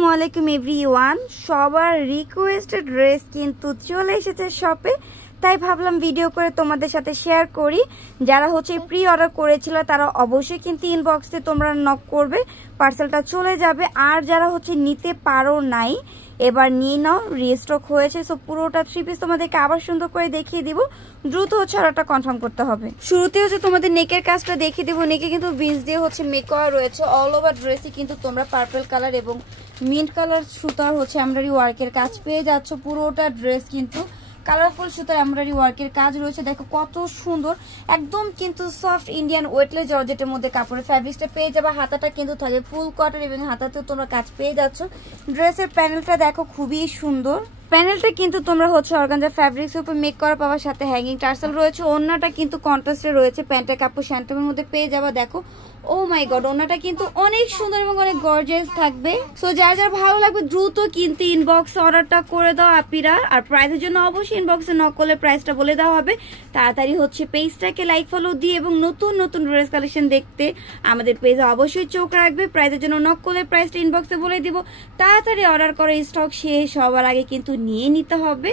আসসালামু এভরিওয়ান, সবার requested dress কিন্তু চলে এসেছে শপে, তাই ভাবলাম ভিডিও করে তোমাদের সাথে শেয়ার করি। যারা প্রি অর্ডার করেছিল তারা অবশ্যই কিন্তু ইনবক্সে তোমরা নক করবে, পার্সেলটা চলে যাবে। আর যারা নিতে পারো নাই, এবার নিয়ে নাও, রিস্টক হয়েছে। সো পুরোটা 3 পিস তোমাদেরকে আবার সুন্দর করে দেখিয়ে দিব। দ্রুত অর্ডারটা কনফার্ম করতে হবে। শুরুতে তোমাদের নেকের কাজটা দেখিয়ে দিব। নেকে কিন্তু বিনস দিয়ে মেক করা রয়েছে। অল ওভার ড্রেসই কিন্তু তোমরা পার্পল কালার এবং মিন্ট কালার সুতার এমব্রয়ডারি ওয়ার্কের কাজ পেয়ে যাচ্ছ। পুরোটা ড্রেস কিন্তু কালারফুল সুতার এমব্রয়ডারি ওয়ার্কের কাজ রয়েছে। দেখো কত সুন্দর, একদম কিন্তু সফট ইন্ডিয়ান ওয়েটলেস জর্জেটের মধ্যে কাপড়ের ফ্যাব্রিক্সটা পেয়ে যাবে। হাতাটা কিন্তু থাকে ফুল কটন এবং হাতাতেও তোমরা কাজ পেয়ে যাচ্ছ। ড্রেসের প্যানেলটা দেখো খুবই সুন্দর। প্যানেলটা কিন্তু তোমরা অর্গানজা ফ্যাব্রিক্স উপর মেক করা পাওয়ার সাথে হ্যাঙ্গিং টার্সেল রয়েছে। ওড়নাটা কিন্তু কন্ট্রাস্টে রয়েছে, প্যান্টের কাপড় শ্যান্টমের মধ্যে পেয়ে যাবা। দেখো ও মাই গড, ওড়নাটা কিন্তু অনেক সুন্দর এবং অনেক গর্জিয়াস থাকবে। সো যার যার ভালো লাগবে দ্রুত কিন্তু ইনবক্সে অর্ডারটা করে দাও আপিরা। আর প্রাইসের জন্য অবশ্যই ইনবক্সে নক করলে প্রাইসটা বলে দেওয়া হবে। তাড়াতাড়ি পেজটাকে লাইক ফলো দিয়ে এবং নতুন নতুন ড্রেস কালেকশন দেখতে আমাদের পেজে অবশ্যই চোখ রাখবে। প্রাইসের জন্য নক করলে প্রাইসটা ইনবক্সে বলে দিব। তাড়াতাড়ি অর্ডার করে, স্টক শেষ হওয়ার আগে কিন্তু নিয়ে নিতে হবে।